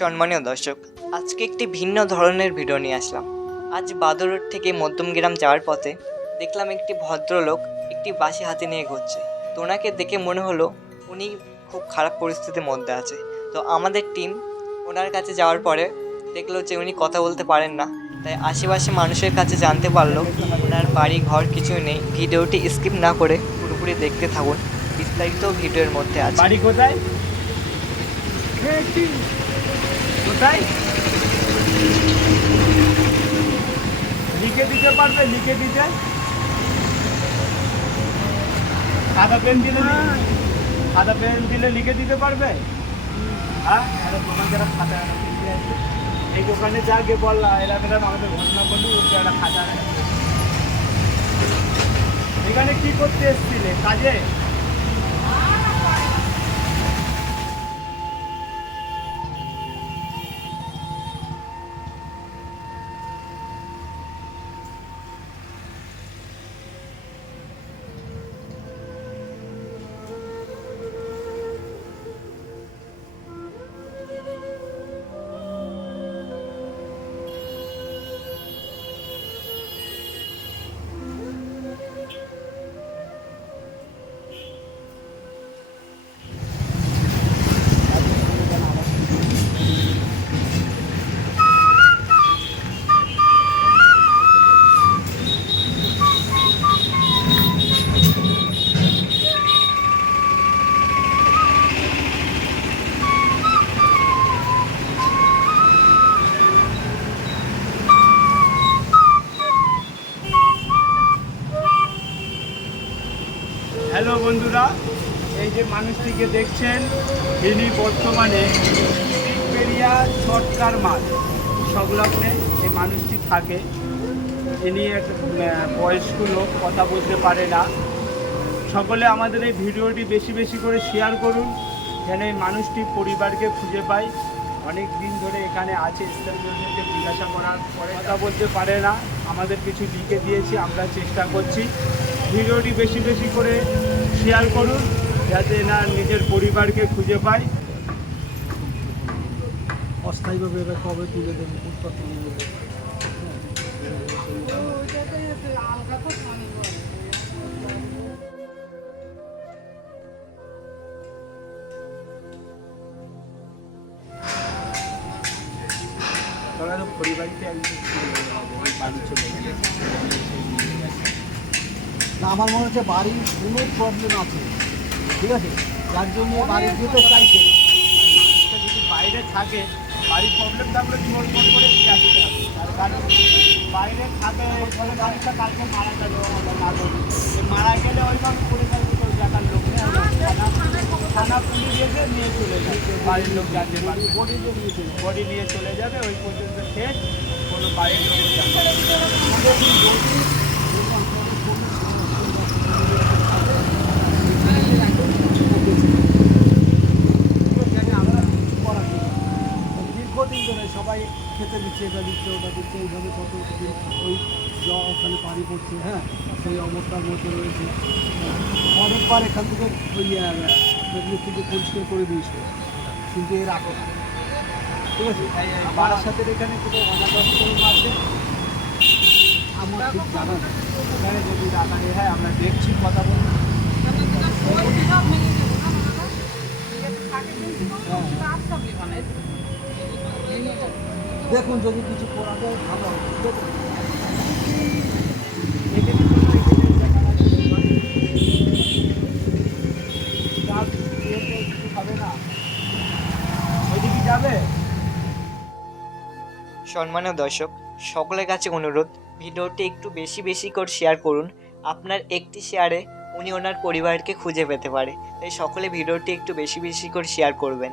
সম্মানীয় দর্শক আজকে একটি ভিন্ন ধরনের ভিডিও নিয়ে আসলাম। আজ বাদর রোড থেকে মধ্যমগ্রাম যাওয়ার পথে দেখলাম একটি ভদ্রলোক একটি বাসি হাতে নিয়ে ঘুরছে। তো ওনাকে দেখে মনে হলো উনি খুব খারাপ পরিস্থিতির মধ্যে আছে। তো আমাদের টিম ওনার কাছে যাওয়ার পরে দেখল যে উনি কথা বলতে পারেন না। তাই আশেপাশে মানুষের কাছে জানতে পারল ওনার বাড়ি ঘর কিছুই নেই। ভিডিওটি স্কিপ না করে পুরোপুরি দেখতে থাকুন। বিস্তারিত ভিডিওর মধ্যে আছে। বাড়ি কোথায়? কোথায়? লিখে দিতে পারবে লিখে দিতে। সাদা পেন দিলে লি- সাদা পেন দিলে লিখে দিতে পারবে? হ্যাঁ? তোমার যারা খাতা এই দোকানে যা গে বল এরকম আমাদের ঘটনা বললি ওকে একটা খাতা এখানে কি করতে এসছিলে? কাজে? হ্যালো বন্ধুরা, এই যে মানুষটিকে দেখছেন ইনি বর্তমানে পেরিয়া ছটকার মাঠ, সংলগ্নে এই মানুষটি থাকে। ইনি এক বয়স্ক লোক, কথা বলতে পারে না। সকলে আমাদের এই ভিডিওটি বেশি বেশি করে শেয়ার করুন, যেন এই মানুষটি পরিবারকে খুঁজে পায়। অনেক দিন ধরে এখানে আছে, স্থানীয়দেরকে জিজ্ঞাসা করার পরে কথা বলতে পারে না। আমাদের কিছু লিখে দিয়েছি, আমরা চেষ্টা করছি। ভিডিওটি বেশি বেশি করে শেয়ার করুন যাতে না নিজের পরিবারকে খুঁজে পায়। অস্থায়ীভাবে কবে তুলে দেবেন? ফুটপাত তুলে দেবেন পরিবারকে একদিন বাড়ি চলে না আমার মনে হচ্ছে বাড়ির কোনো প্রবলেম আছে। ঠিক আছে? যার জন্য বাড়ি যেতে চাইছে মানুষটা যদি বাইরে থাকে বাড়ির প্রবলেম থাকলে জোর ফোন করে দিয়ে আসতে হবে তার কারণ বাইরে থাকে ফলে মানুষটা কালকে মারা গেল মারা গেলে ওইভাবে পরিবারকে কেউ দেখার লোক নেই। আমরা থানা থানা পুলিশ এসে নিয়ে চলে যাবে। বাড়ির লোক জানতে পারবে বডি নিয়ে চলে বডি নিয়ে চলে যাবে ওই পর্যন্ত শেষ। কোনো বাড়ির লোক দিচ্ছে এটা দিচ্ছে, ওটা দিচ্ছে, এইভাবে কত ওই ওখানে পানি পড়ছে হ্যাঁ? সেই অবস্থার মধ্যে রয়েছে। অনেকবার এখান থেকে ওই থেকে পরিষ্কার করে দিয়েছিল কিন্তু এর আগে ঠিক আছে? সাথে এখানে কোনো অনাথ আছে? আমার ঠিক জানা এখানে হ্যাঁ আমরা দেখছি, কথা বলব দেখুন যদি কিছু করা যায়, ভালো সম্মানীয় দর্শক, সকলের কাছে অনুরোধ, ভিডিওটি একটু বেশি বেশি করে শেয়ার করুন। আপনার একটি শেয়ারে উনি ওনার পরিবারকে খুঁজে পেতে পারে। তাই সকলে ভিডিওটি একটু বেশি বেশি করে শেয়ার করবেন।